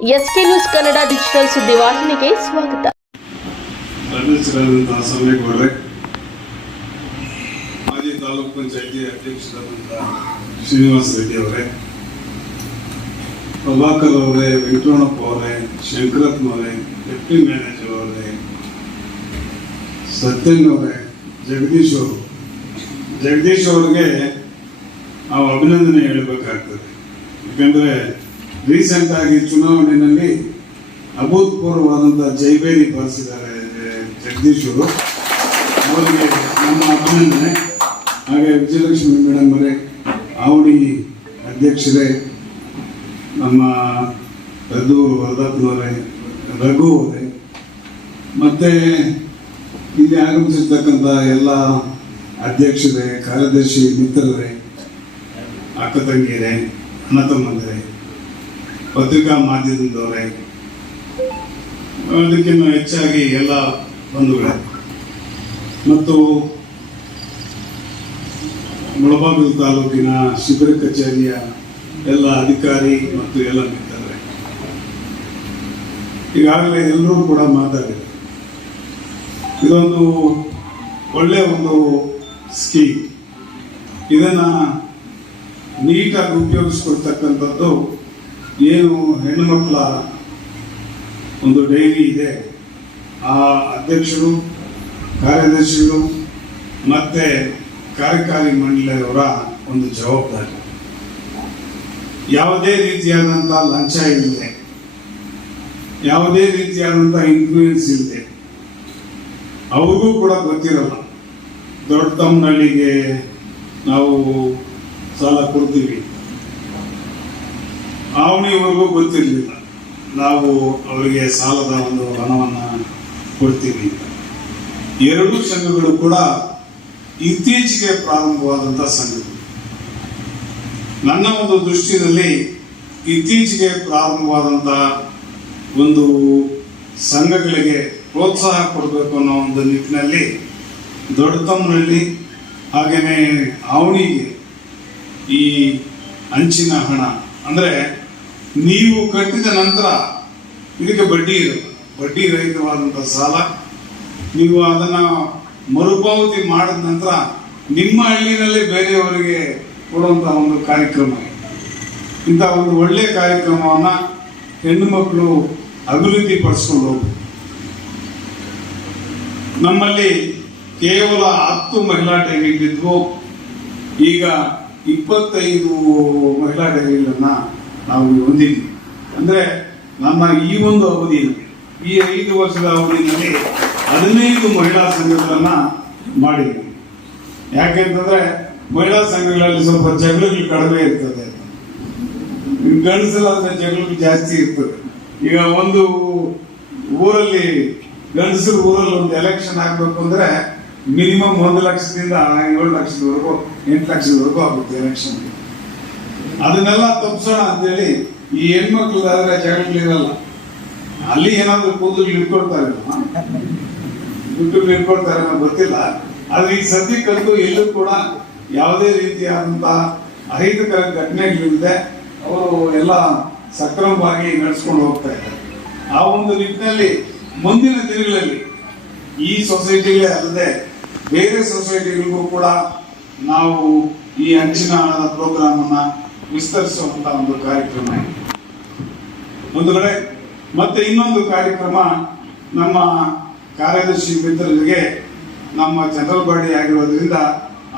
S K news Kannada digital ಸುದ್ದಿವಾಹಿನಿಗೆ ಸ್ವಾಗತ. ಮಾಜಿ ತಾಲೂಕ್ ಪಂಚಾಯತಿ ಅಧ್ಯಕ್ಷರಾದಂತಹ ಶ್ರೀನಿವಾಸ ರೆಡ್ಡಿ ಅವರೇ, ಪ್ರಭಾಕರ್ ಅವರೇ, ವೆಂಕಟರಮಣಪ್ಪ ಅವರೇ, ಶಂಕರತ್ನ ಅವರೇ ಡೆಪ್ಟಿ ಮ್ಯಾನೇಜರ್ ಅವರೇ ಸತ್ಯನ್ ಅವರೇ, ಜಗದೀಶ್ ಅವರು. ಜಗದೀಶ್ ಅವ್ರಿಗೆ ನಾವು ಅಭಿನಂದನೆ ಹೇಳಬೇಕಾಗ್ತದೆ. ಯಾಕಂದ್ರೆ ರೀಸೆಂಟ್ ಆಗಿ ಚುನಾವಣೆಯಲ್ಲಿ ಅಭೂತಪೂರ್ವವಾದಂತಹ ಜೈಬೇರಿ ಬಾರಿಸಿದ್ದಾರೆ ಜಗದೀಶ್ ಅವರು. ಅವರಿಗೆ ನಮ್ಮ ಅಭಿನಂದನೆ. ಹಾಗೆ ವಿಜಯಲಕ್ಷ್ಮಿ ಮೇಡಮ್ ಅವರೇ ಆವಡಿ ಅಧ್ಯಕ್ಷರೇ, ನಮ್ಮ ರಘು ವರದಪ್ಪನವರೇ ರಘು ಅವರೇ. ಮತ್ತೆ ಇಲ್ಲಿ ಆಗಮಿಸಿರ್ತಕ್ಕಂಥ ಎಲ್ಲ ಅಧ್ಯಕ್ಷರೇ, ಕಾರ್ಯದರ್ಶಿ ಮಿತ್ರರೇ, ಅಕ್ಕ ತಂಗಿಯರೇ, ಅಣ್ಣ ತಮ್ಮಂದಿರೇ. ಪತ್ರಿಕಾ ಮಾಧ್ಯಮದವರೇ. ಅದಕ್ಕಿಂತ ಹೆಚ್ಚಾಗಿ ಎಲ್ಲ ಬಂಧುಗಳೇ. ಮತ್ತು ಮುಳಬಾಗಿಲು ತಾಲೂಕಿನ ಶಿಬಿರ ಕಚೇರಿಯ ಎಲ್ಲ ಅಧಿಕಾರಿ ಮತ್ತು ಎಲ್ಲ ಮಿತ್ರರೇ. ಈಗಾಗಲೇ ಎಲ್ಲರೂ ಕೂಡ ಮಾತಾಡಿದ್ದಾರೆ ಇದೊಂದು ಒಳ್ಳೆಯ ಒಂದು ಸ್ಕೀಮ್. ಇದನ್ನ ನೀಟಾಗಿ ಉಪಯೋಗಿಸ್ಕೊಳ್ತಕ್ಕಂಥದ್ದು ಏನು ಹೆಣ್ಣುಮಕ್ಕಳ ಒಂದು ಡೈರಿ ಇದೆ. ಆ ಅಧ್ಯಕ್ಷರು, ಕಾರ್ಯದರ್ಶಿಗಳು ಮತ್ತೆ ಕಾರ್ಯಕಾರಿ ಮಂಡಳಿಯವರ ಒಂದು ಜವಾಬ್ದಾರಿ. ಯಾವುದೇ ರೀತಿಯಾದಂಥ ಲಂಚ ಇಲ್ಲದೆ, ಯಾವುದೇ ರೀತಿಯಾದಂಥ ಇನ್ಫ್ಲೂಯೆನ್ಸ್ ಇಲ್ಲದೆ, ಅವ್ರಿಗೂ ಕೂಡ ಗೊತ್ತಿರಲ್ಲ, ದೊಡ್ಡ ತಮ್ಮನಳ್ಳಿಗೆ ನಾವು ಸಾಲ ಕೊಡ್ತೀವಿ. ಅವನಿವರೆಗೂ ಗೊತ್ತಿರಲಿಲ್ಲ. ನಾವು ಅವರಿಗೆ ಸಾಲದ ಒಂದು ಹಣವನ್ನು ಕೊಡ್ತೀವಿ. ಎರಡೂ ಸಂಘಗಳು ಕೂಡ ಇತ್ತೀಚೆಗೆ ಪ್ರಾರಂಭವಾದಂಥ ಸಂಘಗಳು. ನನ್ನ ಒಂದು ದೃಷ್ಟಿಯಲ್ಲಿ ಇತ್ತೀಚೆಗೆ ಪ್ರಾರಂಭವಾದಂಥ ಒಂದು ಸಂಘಗಳಿಗೆ ಪ್ರೋತ್ಸಾಹ ಕೊಡಬೇಕು ಅನ್ನೋ ಒಂದು ನಿಟ್ಟಿನಲ್ಲಿ ದೊಡ್ಡತಮ್ಮನಹಳ್ಳಿ ಹಾಗೆಯೇ ಅವನಿಗೆ ಈ ಅಂಚಿನ ಹಣ, ಅಂದ್ರೆ ನೀವು ಕಟ್ಟಿದ ನಂತರ ಇದಕ್ಕೆ ಬಡ್ಡಿ ಇರಲ್ಲ ಬಡ್ಡಿ ರಹಿತವಾದಂಥ ಸಾಲ. ನೀವು ಅದನ್ನ ಮರುಪಾವತಿ ಮಾಡಿದ ನಂತರ ನಿಮ್ಮ ಹಳ್ಳಿನಲ್ಲೇ ಬೇರೆಯವರಿಗೆ ಕೊಡುವಂತ ಒಂದು ಕಾರ್ಯಕ್ರಮ. ಇಂತಹ ಒಂದು ಒಳ್ಳೆಯ ಕಾರ್ಯಕ್ರಮವನ್ನ ಹೆಣ್ಣು ಮಕ್ಕಳು ಅಭಿವೃದ್ಧಿ ಪಡಿಸ್ಕೊಂಡು ನಮ್ಮಲ್ಲಿ ಕೇವಲ ಹತ್ತು ಮಹಿಳಾ ಡೈರಿಗಳಿದ್ವು ಈಗ ಇಪ್ಪತ್ತೈದು ಮಹಿಳಾ ಡೈರಿಗಳನ್ನ ನಾವು ಹೊಂದಿದ್ವಿ ಅಂದ್ರೆ ನಮ್ಮ ಈ ಒಂದು ಅವಧಿಯಲ್ಲಿ, ಈ ಐದು ವರ್ಷದ ಅವಧಿಯಲ್ಲಿ ಹದಿನೈದು ಮಹಿಳಾ ಸಂಘಗಳನ್ನ ಮಾಡಿದ್ವಿ ಯಾಕೆಂತಂದ್ರೆ ಮಹಿಳಾ ಸಂಘಗಳಲ್ಲಿ ಸ್ವಲ್ಪ ಜಗಳಗಳು ಕಡಿಮೆ ಇರ್ತದೆ. ಗಂಡಸಲಾದ ಜಗಳಗಳು ಜಾಸ್ತಿ ಇರ್ತದೆ. ಈಗ ಒಂದು ಊರಲ್ಲಿ ಗಂಡಸರು ಊರಲ್ಲಿ ಒಂದು ಎಲೆಕ್ಷನ್ ಆಗಬೇಕು ಅಂದ್ರೆ ಮಿನಿಮಮ್ ಒಂದು ಲಕ್ಷದಿಂದ ಏಳು ಲಕ್ಷದವರೆಗೂ, ಎಂಟು ಲಕ್ಷದವರೆಗೂ ಆಗುತ್ತೆ ಎಲೆಕ್ಷನ್ ಅದನ್ನೆಲ್ಲ ತಪ್ಪಿಸೋಣ ಅಂತೇಳಿ ಈ ಹೆಣ್ಮಕ್ಳಾದ್ರೆ ಜಗಳಿರಲ್ಲ ಅಲ್ಲಿ ಏನಾದ್ರು ಕೂದಲು ಇಟ್ಕೊಳ್ತಾರೆ ಇಟ್ಕೊಳ್ತಾರೆ ಅನ್ನೋ ಗೊತ್ತಿಲ್ಲ. ಆದ್ರೆ ಈ ಸದ್ಯಕ್ಕಂತೂ ಎಲ್ಲೂ ಕೂಡ ಯಾವುದೇ ರೀತಿಯಾದಂತಹ ಅಹಿತಕರ ಘಟನೆಗಳಿಲ್ಲದೆ ಅವರು ಎಲ್ಲ ಸಕ್ರಮವಾಗಿ ನಡೆಸ್ಕೊಂಡು ಹೋಗ್ತಾ ಇದ್ದಾರೆ. ಆ ಒಂದು ನಿಟ್ಟಿನಲ್ಲಿ ಮುಂದಿನ ದಿನಗಳಲ್ಲಿ ಈ ಸೊಸೈಟಿಗಳೇ ಅಲ್ಲದೆ ಬೇರೆ ಸೊಸೈಟಿಗಳಿಗೂ ಕೂಡ ನಾವು ಈ ಅಂಚಿನ ಹಣದ ಪ್ರೋಗ್ರಾಮ್ ಅನ್ನ ವಿಸ್ತರಿಸುವಂತ ಒಂದು ಕಾರ್ಯಕ್ರಮ ಒಂದು ಕಡೆ ಮತ್ತೆ ಇನ್ನೊಂದು ಕಾರ್ಯಕ್ರಮ ನಮ್ಮ ಕಾರ್ಯದರ್ಶಿ ಮಿತ್ರರಿಗೆ ನಮ್ಮ ಜನರಲ್ ಬಾಡಿ ಆಗಿರೋದ್ರಿಂದ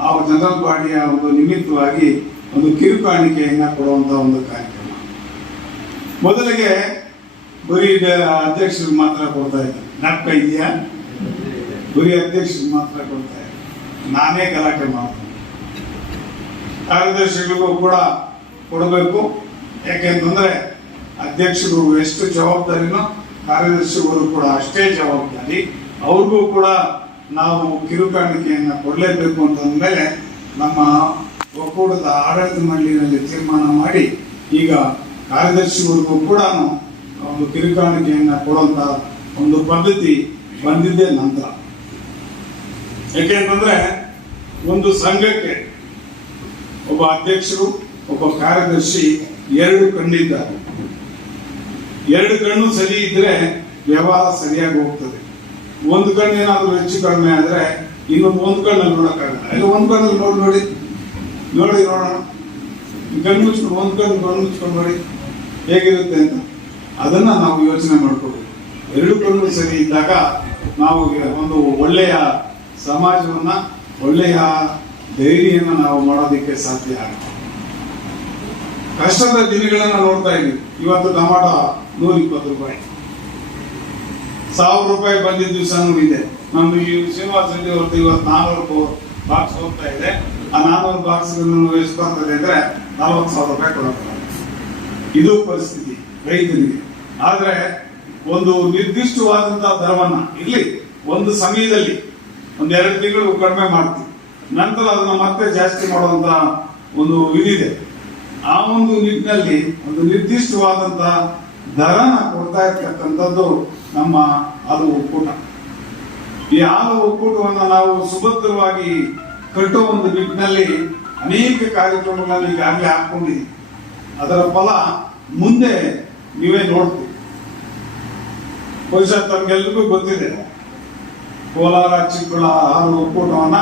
ಆ ಜನರಲ್ ಬಾಡಿಯ ಒಂದು ನಿಮಿತ್ತವಾಗಿ ಒಂದು ಕಿರುಕಾಣಿಕೆಯನ್ನು ಕೊಡುವಂತ ಒಂದು ಕಾರ್ಯಕ್ರಮ. ಮೊದಲಿಗೆ ಬರೀ ಅಧ್ಯಕ್ಷರು ಅಧ್ಯಕ್ಷರಿಗೆ ಮಾತ್ರ ಕೊಡ್ತಾ ಇದ್ದೆ ಜ್ಞಾಪಕ ಇದೆಯಾ ಬರೀ ಅಧ್ಯಕ್ಷರಿಗೆ ಮಾತ್ರ ಕೊಡ್ತಾ ಇದ್ದೆ ನಾನೇ ಗಲಾಟೆ ಮಾಡ್ತೀನಿ. ಕಾರ್ಯದರ್ಶಿಗಳಿಗೂ ಕೂಡ ಕೊಡಬೇಕು. ಯಾಕೆಂತಂದ್ರೆ ಅಧ್ಯಕ್ಷರು ಎಷ್ಟು ಜವಾಬ್ದಾರಿನೋ ಕಾರ್ಯದರ್ಶಿಗಳು ಕೂಡ ಅಷ್ಟೇ ಜವಾಬ್ದಾರಿ. ಅವ್ರಿಗೂ ಕೂಡ ನಾವು ಕಿರುಕಾಣಿಕೆಯನ್ನು ಕೊಡಲೇಬೇಕು ಅಂತಂದ್ಮೇಲೆ ನಮ್ಮ ಒಕ್ಕೂಟದ ಆಡಳಿತ ಮಂಡಳಿನಲ್ಲಿ ತೀರ್ಮಾನ ಮಾಡಿ ಈಗ ಕಾರ್ಯದರ್ಶಿಗಳಿಗೂ ಕೂಡ ಒಂದು ಕಿರುಕಾಣಿಕೆಯನ್ನು ಕೊಡುವಂತ ಒಂದು ಪದ್ಧತಿ ಬಂದಿದ್ದೇ ನಂತರ. ಯಾಕೆಂತಂದ್ರೆ ಒಂದು ಸಂಘಕ್ಕೆ ಒಬ್ಬ ಅಧ್ಯಕ್ಷರು ಒಬ್ಬ ಕಾರ್ಯದರ್ಶಿ ಎರಡು ಕಣ್ಣಿದ್ದಾರೆ. ಎರಡು ಕಣ್ಣು ಸರಿ ಇದ್ರೆ ವ್ಯವಹಾರ ಸರಿಯಾಗಿ ಹೋಗ್ತದೆ. ಒಂದು ಕಣ್ಣು ಏನಾದರೂ ಹೆಚ್ಚು ಕಡಿಮೆ ಆದ್ರೆ ಇನ್ನೊಂದು ಒಂದು ಕಣ್ಣಲ್ಲಿ ನೋಡೋಕ್ಕಾಗಲ್ಲ ಇಲ್ಲ, ಒಂದು ಕಣ್ಣಲ್ಲಿ ನೋಡಿ ನೋಡಿ. ನೋಡಿ, ನೋಡೋಣ. ಕಣ್ಣು ಮುಚ್ಕೊಂಡು, ಒಂದು ಕಣ್ಣು ಕಣ್ಣು ಮುಚ್ಕೊಂಡು ನೋಡಿ. ಹೇಗಿರುತ್ತೆ ಅಂತ. ಅದನ್ನ ನಾವು ಯೋಚನೆ ಮಾಡ್ಕೋಬೇಕು. ಎರಡು ಕಣ್ಣು ಸರಿ ಇದ್ದಾಗ ನಾವು ಒಂದು ಒಳ್ಳೆಯ ಸಮಾಜವನ್ನ, ಒಳ್ಳೆಯ ಧೈರ್ಯನ ನಾವು ಮಾಡೋದಕ್ಕೆ ಸಾಧ್ಯ ಆಗುತ್ತೆ. ಕಷ್ಟದ ದಿನಗಳನ್ನ ನೋಡ್ತಾ ಇದ್ದೀವಿ. ಇವತ್ತು ಟಮಾಟ ನೂರ ಇಪ್ಪತ್ತು ರೂಪಾಯಿ. ಸಾವಿರ ರೂಪಾಯಿ ಬಂದಿದ್ದ ದಿವಸ ಇದೆ. ನಮ್ದು ಈ ಶ್ರೀನಿವಾಸ ರೆಡ್ಡಿ ಅವ್ರದ್ದು ಇವತ್ತು ನಾನೂರು ಬಾಕ್ಸ್ ಹೋಗ್ತಾ ಇದೆ. ಆ ನಾನೂರು ಬಾಕ್ಸ್ ಎಷ್ಟು ಬರ್ತದೆ ಅಂದ್ರೆ ನಲವತ್ತು ಸಾವಿರ ರೂಪಾಯಿ ಕೊಡಬೇಕು ಇದು ಪರಿಸ್ಥಿತಿ ರೈತನಿಗೆ. ಆದ್ರೆ ಒಂದು ನಿರ್ದಿಷ್ಟವಾದಂತಹ ದರವನ್ನ ಇಲ್ಲಿ ಒಂದು ಸಮಯದಲ್ಲಿ ಒಂದೆರಡು ತಿಂಗಳು ಕಡಿಮೆ ಮಾಡ್ತೀವಿ. ನಂತರ ಅದನ್ನ ಮತ್ತೆ ಜಾಸ್ತಿ ಮಾಡುವಂತ ಒಂದು ಇದಿದೆ. ಆ ಒಂದು ನಿಟ್ಟಿನಲ್ಲಿ ಒಂದು ನಿರ್ದಿಷ್ಟವಾದಂತ ದರನ ಕೊಡ್ತಾ ಇರ್ತಕ್ಕಂಥದ್ದು ನಮ್ಮ ಹಾಲು ಒಕ್ಕೂಟ. ಈ ಹಾಲು ಒಕ್ಕೂಟವನ್ನು ನಾವು ಸುಭದ್ರವಾಗಿ ಕಟ್ಟೋ ಒಂದು ನಿಟ್ಟಿನಲ್ಲಿ ಅನೇಕ ಕಾರ್ಯಕ್ರಮಗಳನ್ನು ಈಗಾಗಲೇ ಹಾಕೊಂಡಿದ್ದೀವಿ ಅದರ ಫಲ ಮುಂದೆ ನೀವೇ ನೋಡ್ತೀವಿ ಬಹುಶಃ ತಮ್ಗೆಲ್ರಿಗೂ ಗೊತ್ತಿದೆ. ಕೋಲಾರ ಚಿಕ್ಕಳ ಹಾಲು ಒಕ್ಕೂಟವನ್ನ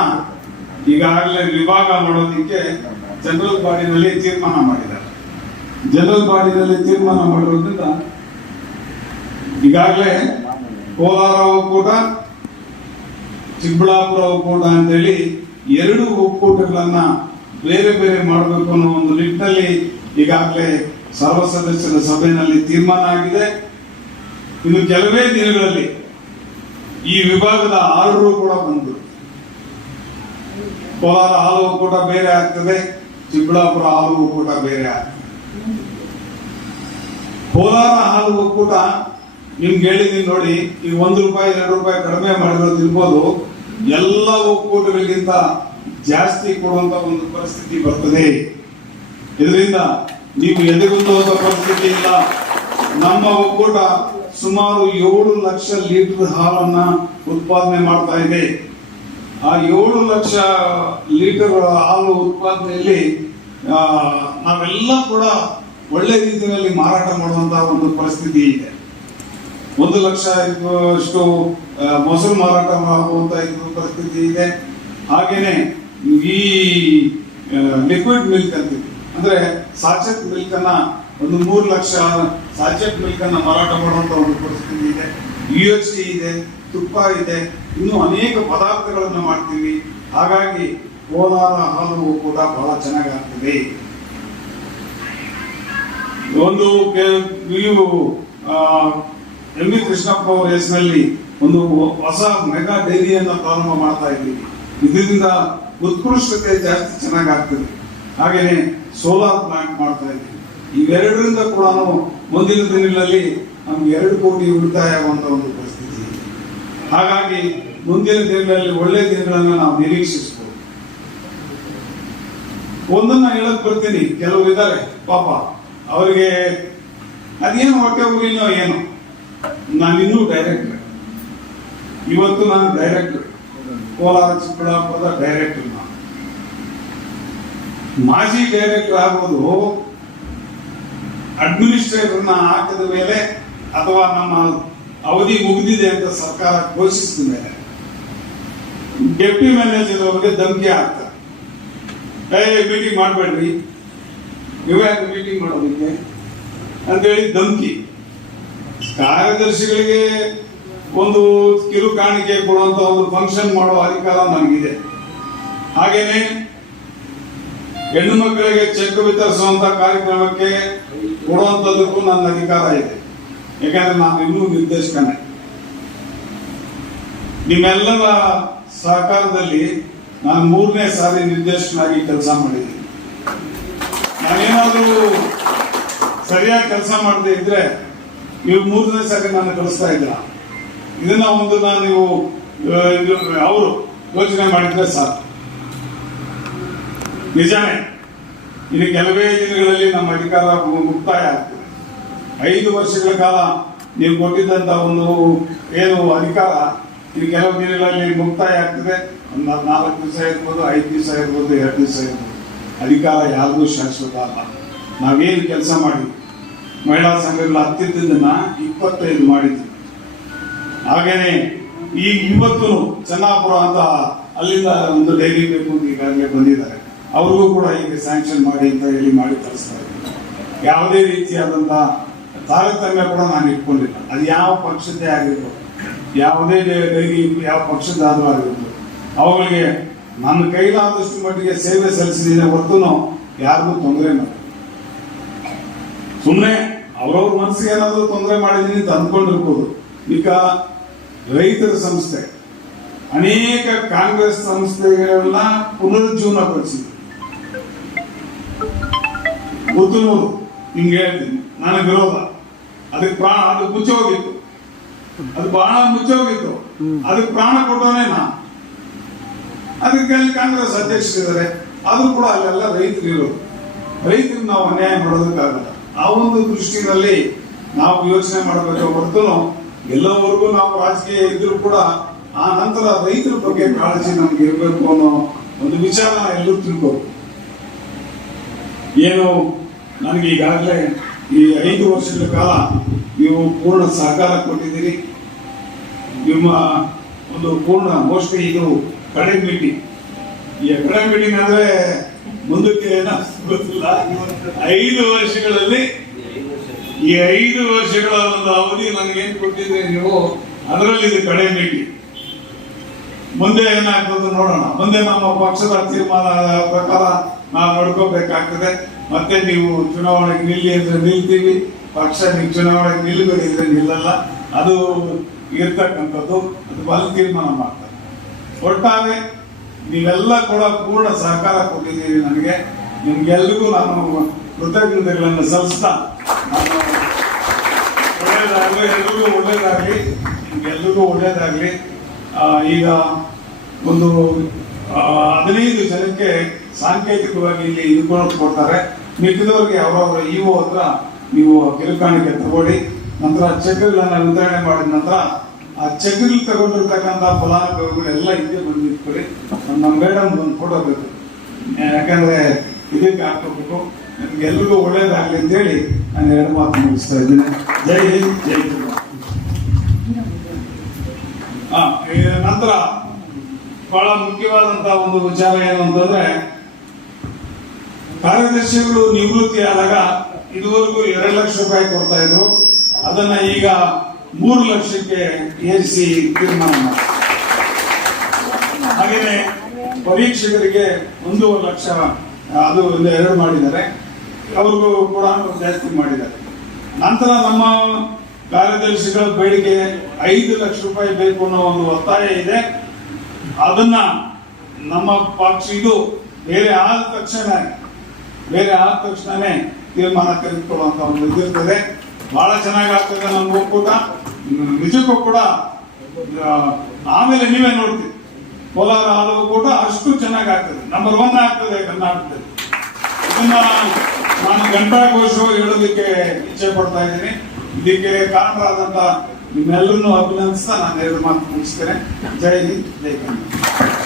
ಈಗಾಗಲೇ ವಿಭಾಗ ಮಾಡೋದಕ್ಕೆ ಜನರಲ್ ಬಾಡಿನಲ್ಲಿ ತೀರ್ಮಾನ ಮಾಡಿದ್ದಾರೆ. ಜನರಲ್ ಬಾಡಿನಲ್ಲಿ ತೀರ್ಮಾನ ಮಾಡಿರೋದ್ರಿಂದ ಈಗಾಗಲೇ ಕೋಲಾರ ಒಕ್ಕೂಟ ಚಿಕ್ಕಬಳ್ಳಾಪುರ ಒಕ್ಕೂಟ ಅಂತೇಳಿ ಎರಡು ಒಕ್ಕೂಟಗಳನ್ನ ಬೇರೆ ಬೇರೆ ಮಾಡಬೇಕು ಅನ್ನೋ ಒಂದು ನಿಟ್ಟಿನಲ್ಲಿ ಈಗಾಗಲೇ ಸರ್ವ ಸದಸ್ಯರ ಸಭೆಯಲ್ಲಿ ತೀರ್ಮಾನ ಆಗಿದೆ. ಇನ್ನು ಕೆಲವೇ ದಿನಗಳಲ್ಲಿ ಈ ವಿಭಾಗದ ಆರ್ಡರ್ ಕೂಡ ಬಂತು ಕೋಲಾರ ಹಾಲು ಒಕ್ಕೂಟ ಬೇರೆ ಆಗ್ತದೆ. ಚಿಕ್ಕಬಳ್ಳಾಪುರ ಹಾಲು ಒಕ್ಕೂಟ ಬೇರೆ ಕೋಲಾರ ಹಾಲು ಒಕ್ಕೂಟ, ನಿಮ್ಗೆ ಹೇಳಿದೀನಿ ನೋಡಿ ಈ ಒಂದು ರೂಪಾಯಿ, ಎರಡು ರೂಪಾಯಿ ಕಡಿಮೆ ಮಾಡಿರೋದು ಇರ್ಬೋದು ಎಲ್ಲ ಒಕ್ಕೂಟಗಳಿಗಿಂತ ಜಾಸ್ತಿ ಕೊಡುವಂತ ಒಂದು ಪರಿಸ್ಥಿತಿ ಬರ್ತದೆ. ಇದರಿಂದ ನೀವು ಎದೆಗುಂದುವಂತ ಪರಿಸ್ಥಿತಿ ಇಲ್ಲ. ನಮ್ಮ ಒಕ್ಕೂಟ ಸುಮಾರು ಏಳು ಲಕ್ಷ ಲೀಟರ್ ಹಾಲನ್ನ ಉತ್ಪಾದನೆ ಮಾಡ್ತಾ ಇದೆ. ಆ ಏಳು ಲಕ್ಷ ಲೀಟರ್ ಹಾಲು ಉತ್ಪಾದನೆಯಲ್ಲಿ ನಾವೆಲ್ಲ ಕೂಡ ಒಳ್ಳೆ ರೀತಿಯಲ್ಲಿ ಮಾರಾಟ ಮಾಡುವಂತಹ ಒಂದು ಪರಿಸ್ಥಿತಿ ಇದೆ. ಒಂದು ಲಕ್ಷ ಅಷ್ಟು ಮೊಸರು ಮಾರಾಟ ಮಾಡುವಂತ ಇದು ಪರಿಸ್ಥಿತಿ ಇದೆ. ಹಾಗೇನೆ ಈ ಲಿಕ್ವಿಡ್ ಮಿಲ್ಕ್ ಅಂತ ಅಂದ್ರೆ ಸಾಚೆಟ್ ಮಿಲ್ಕ್ ಅನ್ನ ಒಂದು ಮೂರು ಲಕ್ಷ ಸಾಚೆಟ್ ಮಿಲ್ಕ್ ಅನ್ನ ಮಾರಾಟ ಮಾಡುವಂತ ಒಂದು ಪರಿಸ್ಥಿತಿ ಇದೆ. ಯು ಎಚ್ ಟಿ ಇದೆ. ತುಪ್ಪ ಇದೆ ಇನ್ನು ಅನೇಕ ಪದಾರ್ಥಗಳನ್ನು ಮಾಡ್ತೀವಿ. ಹಾಗಾಗಿ ಕೋಲಾರ ಹಾಲು ಕೂಡ ಬಹಳ ಚೆನ್ನಾಗಿ ಆಗ್ತದೆ ಒಂದು ನೀವು ಎಂ ವಿ ಕೃಷ್ಣಪ್ಪ ಅವರ ಹೆಸರಲ್ಲಿ ಒಂದು ಹೊಸ ಮೆಗಾ ಡೈರಿಯನ್ನು ಪ್ರಾರಂಭ ಮಾಡ್ತಾ ಇದ್ದೀವಿ. ಇದರಿಂದ ಉತ್ಕೃಷ್ಟತೆ ಜಾಸ್ತಿ ಚೆನ್ನಾಗಿ ಹಾಗೆಯೇ ಸೋಲಾರ್ ಪ್ಲಾಂಟ್ ಮಾಡ್ತಾ ಇದ್ದೀವಿ. ಇವೆರಡರಿಂದ ಕೂಡ ಮುಂದಿನ ದಿನಗಳಲ್ಲಿ ನಮ್ಗೆ ಎರಡು ಕೋಟಿ ಉಳಿತಾಯ ಒಂದು ಹಾಗಾಗಿ ಮುಂದಿನ ದಿನಗಳಲ್ಲಿ ಒಳ್ಳೆ ದಿನಗಳನ್ನು ನಾವು ನಿರೀಕ್ಷಿಸಬಹುದು. ಒಂದನ್ನ ಹೇಳಕ್ ಬರ್ತೀನಿ ಕೆಲವರು ಇದ್ದಾರೆ, ಪಾಪ. ಅವರಿಗೆ ಅದೇನು ಹೊಟ್ಟೆ ಏನೋ. ನಾನು ಇನ್ನೂ ಡೈರೆಕ್ಟರ್ ಇವತ್ತು ನಾನು ಡೈರೆಕ್ಟರ್ ಕೋಲಾರ, ಚಿಕ್ಕಬಳ್ಳಾಪುರದ ಡೈರೆಕ್ಟರ್ ನಾನು ಮಾಜಿ ಡೈರೆಕ್ಟರ್ ಆಗೋದು ಅಡ್ಮಿನಿಸ್ಟ್ರೇಟರ್ನ ಹಾಕಿದ ಮೇಲೆ ಅಥವಾ ನಮ್ಮ ಅವಧಿ ಮುಗಿದಿದೆ ಅಂತ ಸರ್ಕಾರ ಘೋಷಿಸಿದ ಮೇಲೆ ಡೆಪ್ಟಿ ಮ್ಯಾನೇಜರ್ ಅವರಿಗೆ ಧಮಕಿ ಆಗ್ತಾರೆ ಏ ಮೀಟಿಂಗ್ ಮಾಡಬೇಡ್ರಿ. ನೀವೇ ಮೀಟಿಂಗ್ ಮಾಡೋದಕ್ಕೆ? ಅಂತೇಳಿ ಧಮಕಿ. ಕಾರ್ಯದರ್ಶಿಗಳಿಗೆ ಒಂದು ಕಿರು ಕಾಣಿಕೆ ಕೊಡುವಂತ ಒಂದು ಫಂಕ್ಷನ್ ಮಾಡೋ ಅಧಿಕಾರ ನನಗಿದೆ ಹಾಗೇನೆ ಹೆಣ್ಣು ಮಕ್ಕಳಿಗೆ ಚೆಕ್ ವಿತರಿಸುವಂತ ಕಾರ್ಯಕ್ರಮಕ್ಕೆ ಕೊಡುವಂತದಕ್ಕೂ ನನ್ನ ಅಧಿಕಾರ ಇದೆ. ಯಾಕಂದ್ರೆ ನಾನು ಇನ್ನೂ ನಿರ್ದೇಶಕನೇ. ನಿಮ್ಮೆಲ್ಲರ ಸಹಕಾರದಲ್ಲಿ ನಾನು ಮೂರನೇ ಸಾರಿ ನಿರ್ದೇಶಕನಾಗಿ ಕೆಲಸ ಮಾಡಿದ್ದೀನಿ. ನಾನೇನಾದರೂ ಸರಿಯಾಗಿ ಕೆಲಸ ಮಾಡದೇ ಇದ್ರೆ ನೀವು ಮೂರನೇ ಸಾರಿ ನಾನು ಕಳಿಸ್ತಾ ಇಲ್ಲ ಇದನ್ನ ಒಂದು ನಾನು ನೀವು ಅವರು ಯೋಚನೆ ಮಾಡಿದ್ರೆ ಸಾಕು. ನಿಜಾನೇ, ಇನ್ನು ಕೆಲವೇ ದಿನಗಳಲ್ಲಿ ನಮ್ಮ ಅಧಿಕಾರ ಮುಕ್ತಾಯ ಆಗ್ತದೆ ಐದು ವರ್ಷಗಳ ಕಾಲ ನೀವು ಕೊಟ್ಟಿದ್ದಂತ ಒಂದು ಏನು ಅಧಿಕಾರ ಈ ಕೆಲವು ದಿನಗಳಲ್ಲಿ ಮುಕ್ತಾಯ ಆಗ್ತದೆ. ಒಂದು ನಾಲ್ಕು ದಿವಸ ಇರ್ಬೋದು, ಐದು ದಿವಸ ಇರ್ಬೋದು, ಎರಡು ದಿವಸ ಇರ್ಬೋದು. ಅಧಿಕಾರ ಯಾರಿಗೂ ಶಾಶ್ವತ ಅಲ್ಲ. ನಾವೇನು ಕೆಲಸ ಮಾಡಿ ಮಹಿಳಾ ಸಂಘಗಳ ಹತ್ತಿದ್ದನ್ನ ಇಪ್ಪತ್ತೈದು ಮಾಡಿದ್ವಿ. ಹಾಗೇನೆ ಈ ಇವತ್ತು ಚೆನ್ನಾಪುರ ಅಂತ ಅಲ್ಲಿಂದ ಒಂದು ಡೈರಿ ಬೇಕು ಅಂತ ಈಗಾಗಲೇ ಬಂದಿದ್ದಾರೆ. ಅವ್ರಿಗೂ ಕೂಡ ಈಗ ಸ್ಯಾಂಕ್ಷನ್ ಮಾಡಿ ಅಂತ ಹೇಳಿ ಮಾಡಿ ಕಳಿಸ್ತಾರೆ. ಯಾವುದೇ ರೀತಿಯಾದಂತ ತಾರತಮ್ಯ ಕೂಡ ನಾನು ಇಟ್ಕೊಂಡಿಲ್ಲ. ಅದು ಯಾವ ಪಕ್ಷದ್ದೇ ಆಗಿರ್ಬೋದು. ಯಾವುದೇ ಡೈರಿ ಯಾವ ಪಕ್ಷದಾದರೂ ಆಗಿರ್ಬೋದು. ಅವುಗಳಿಗೆ ನನ್ನ ಕೈಲಾದಷ್ಟು ಮಟ್ಟಿಗೆ ಸೇವೆ ಸಲ್ಲಿಸಿದ್ದೀನಿ ಹೊರತು ಯಾರಿಗೂ ತೊಂದರೆ ಮಾಡಿ ಸುಮ್ಮನೆ ಅವ್ರವ್ರ ಮನಸ್ಸಿಗೆ ಏನಾದರೂ ತೊಂದರೆ ಮಾಡಿದೀನಿ ಅಂತ ಅಂದ್ಕೊಂಡಿರ್ಬೋದು. ಈಗ ರೈತರ ಸಂಸ್ಥೆ, ಅನೇಕ ಕಾಂಗ್ರೆಸ್ ಸಂಸ್ಥೆಗಳನ್ನ ಪುನರುಜ್ಜೀವನಗೊಳಿಸಿದ್ರು ಮುತ್ತನೂರು ಹಿಂಗೆ ಹೇಳ್ತೀನಿ. ನನಗೆ ವಿರೋಧ. ಅದಕ್ಕೆ ಪ್ರಾಣ ಅದು ಮುಚ್ಚೋಗಿತ್ತು ಅದು ಬಹಳ ಮುಚ್ಚೋಗಿತ್ತು ಅದಕ್ಕೆ ಪ್ರಾಣ ಕೊಟ್ಟವನೇ ನಾ. ಅದಕ್ಕೆ ಅಲ್ಲಿ ಕಾಂಗ್ರೆಸ್ ಅಧ್ಯಕ್ಷರಿದ್ದಾರೆ. ಆದ್ರೂ ಕೂಡ ಅಲ್ಲೆಲ್ಲ ರೈತರು ಇರೋದು ರೈತರಿಗೆ ನಾವು ಅನ್ಯಾಯ ಮಾಡೋದಕ್ಕಾಗಲ್ಲ. ಆ ಒಂದು ದೃಷ್ಟಿನಲ್ಲಿ ನಾವು ಯೋಚನೆ ಮಾಡಬೇಕು ಹೊರತು ಎಲ್ಲವರೆಗೂ ನಾವು ರಾಜಕೀಯ ಇದ್ರೂ ಕೂಡ ಆ ನಂತರ ರೈತರ ಬಗ್ಗೆ ಕಾಳಜಿ ನಮ್ಗೆ ಇರಬೇಕು ಅನ್ನೋ ಒಂದು ವಿಚಾರ ಎಲ್ಲರೂ ತಿಳ್ಕೋಬೇಕು. ಏನು ನನಗೆ ಈಗಾಗಲೇ ಈ ಐದು ವರ್ಷಗಳ ಕಾಲ ನೀವು ಪೂರ್ಣ ಸಹಕಾರ ಕೊಟ್ಟಿದ್ದೀರಿ. ನಿಮ್ಮ ಒಂದು ಪೂರ್ಣ ಮೋಸ್ಟ್ಲಿ ಇದು ಕಡೆ ಮೀಟಿಂಗ್ ಈ ಕಡೆ ಮೀಟಿಂಗ್ ಅಂದ್ರೆ ಮುಂದಕ್ಕೆ ಗೊತ್ತಿಲ್ಲ. ಐದು ವರ್ಷಗಳಲ್ಲಿ ಈ ಐದು ವರ್ಷಗಳ ಒಂದು ಅವಧಿ ನನಗೇನು ಕೊಟ್ಟಿದ್ರೆ ನೀವು? ಅದರಲ್ಲಿ ಇದು ಕಡೆ ಮೀಟಿಂಗ್ ಮುಂದೆ ಏನಾಗ್ತದೆ ನೋಡೋಣ. ಮುಂದೆ ನಮ್ಮ ಪಕ್ಷದ ತೀರ್ಮಾನ ಪ್ರಕಾರ ನಾವು ನೋಡ್ಕೋಬೇಕಾಗ್ತದೆ. ಮತ್ತೆ ನೀವು ಚುನಾವಣೆಗೆ ನಿಲ್ಲಿ ಅಂದ್ರೆ ನಿಲ್ತೀವಿ, ಪಕ್ಷ ನೀವು ಚುನಾವಣೆಗೆ ನಿಲ್ಲಬೇಕಿದ್ರೆ ನಿಲ್ಲಲ್ಲ. ಅದು ಇರ್ತಕ್ಕಂಥದ್ದು, ಅದು ಬಲ ತೀರ್ಮಾನ ಮಾಡ್ತಾರೆ ಒಟ್ಟಾರೆ ನೀವೆಲ್ಲ ಕೂಡ ಪೂರ್ಣ ಸಹಕಾರ ಕೊಟ್ಟಿದ್ದೀರಿ ನನಗೆ. ನಿಮ್ಗೆಲ್ರಿಗೂ ನಾನು ಕೃತಜ್ಞತೆಗಳನ್ನು ಸಲ್ಲಿಸ್ತಾ ನಾನು ಒಳ್ಳೇದಾಗಲಿ, ಎಲ್ರಿಗೂ ಒಳ್ಳೇದಾಗಲಿ, ನಿಮ್ಗೆಲ್ರಿಗೂ ಒಳ್ಳೇದಾಗಲಿ. ಈಗ ಒಂದು ಹದಿನೈದು ಜನಕ್ಕೆ ಸಾಂಕೇತಿಕವಾಗಿ ಇಲ್ಲಿ ಇದ್ಕೊಂಡು ಕೊಡ್ತಾರೆ. ಮಿಕ್ಕಿದವ್ರಿಗೆ ಅವರವರ ಇಒ ಹತ್ರ ನೀವು ಕಿರುಕಾಣಿಕೆ ತಗೊಳ್ಳಿ. ನಂತರ ಚೆಕ್ಗಳನ್ನ ವಿತರಣೆ ಮಾಡಿದ ನಂತರ ಆ ಚೆಕ್ಗಳು ತಗೊಂಡಿರ್ತಕ್ಕಂಥ ಫಲಾನುಭವಿಗಳೆಲ್ಲ ಇದ್ದೆ ಬಂದು ನಿಂತ್ಕೊಳ್ಳಿ. ನಮ್ಮ ಮೇಡಮ್ ಒಂದು ಫೋಟೋ ಬೇಕು. ಯಾಕಂದ್ರೆ ಇದಕ್ಕೆ ಹಾಕೋಬೇಕು ನಿಮ್ಗೆ ಎಲ್ರಿಗೂ ಒಳ್ಳೇದಾಗಲಿ ಅಂತೇಳಿ ನಾನು ಎರಡು ಮಾತು ಮುಗಿಸ್ತಾ ಇದ್ದೀನಿ. ಜೈ ಹಿಂದ್, ಜೈ ನಂತರ ಬಹಳ ಮುಖ್ಯವಾದಂತಹ ಒಂದು ವಿಚಾರ ಏನು ಅಂತಂದ್ರೆ ಕಾರ್ಯದರ್ಶಿಗಳು ನಿವೃತ್ತಿ ಆದಾಗ ಇದುವರೆಗೂ ಎರಡು ಲಕ್ಷ ರೂಪಾಯಿ ಕೊಡ್ತಾ ಇದ್ರು. ಅದನ್ನ ಈಗ ಮೂರು ಲಕ್ಷಕ್ಕೆ ಏರಿಸಿ ತೀರ್ಮಾನ ಹಾಗೆಯೇ ಪರೀಕ್ಷಕರಿಗೆ ಒಂದೂವರೆ ಲಕ್ಷ, ಅದು ಒಂದು ಎರಡು ಮಾಡಿದ್ದಾರೆ. ಅವ್ರಿಗೂ ಕೂಡ ಜಾಸ್ತಿ ಮಾಡಿದ್ದಾರೆ. ನಂತರ ನಮ್ಮ ಕಾರ್ಯದರ್ಶಿಗಳ ಬೇಡಿಕೆ ಐದು ಲಕ್ಷ ರೂಪಾಯಿ ಬೇಕು ಅನ್ನೋ ಒಂದು ಒತ್ತಾಯ ಇದೆ. ಅದನ್ನ ನಮ್ಮ ಪಕ್ಷ ಇದು ಬೇರೆ ಆದ ತಕ್ಷಣ ಬೇರೆ ಆದ ತಕ್ಷಣನೇ ತೀರ್ಮಾನ ತೆಗೆದುಕೊಳ್ಳುವಂತ ಒಂದು ಇದಿರ್ತದೆ ಬಹಳ ಚೆನ್ನಾಗಿ ಆಗ್ತದೆ ನಮ್ಮ ಒಕ್ಕೂಟ. ನಿಜಕ್ಕೂ ಕೂಡ ಆಮೇಲೆ ನೀವೇ ನೋಡ್ತೀವಿ ಕೋಲಾರ ಹಾಲು ಕೂಡ ಅಷ್ಟು ಚೆನ್ನಾಗಿ ಆಗ್ತದೆ ನಂಬರ್ ಒನ್ ಆಗ್ತದೆ ಕರ್ನಾಟಕದಲ್ಲಿ. ಇದನ್ನ ನಾನು ಘಂಟಾಘೋಷವಾಗಿ ಹೇಳೋದಕ್ಕೆ ಇಚ್ಛೆ ಪಡ್ತಾ ಇದ್ದೀನಿ. ಇದಕ್ಕೆ ಕಾರಣರಾದಂತ ನಿಮ್ಮೆಲ್ಲರನ್ನು ಅಭಿನಂದಿಸ್ತಾ ನಾನು ಎರಡು ಮಾತು ಮುಗಿಸ್ತೇನೆ. ಜೈ ಹಿಂದ್, ಜೈ ಕನ್ನಡ.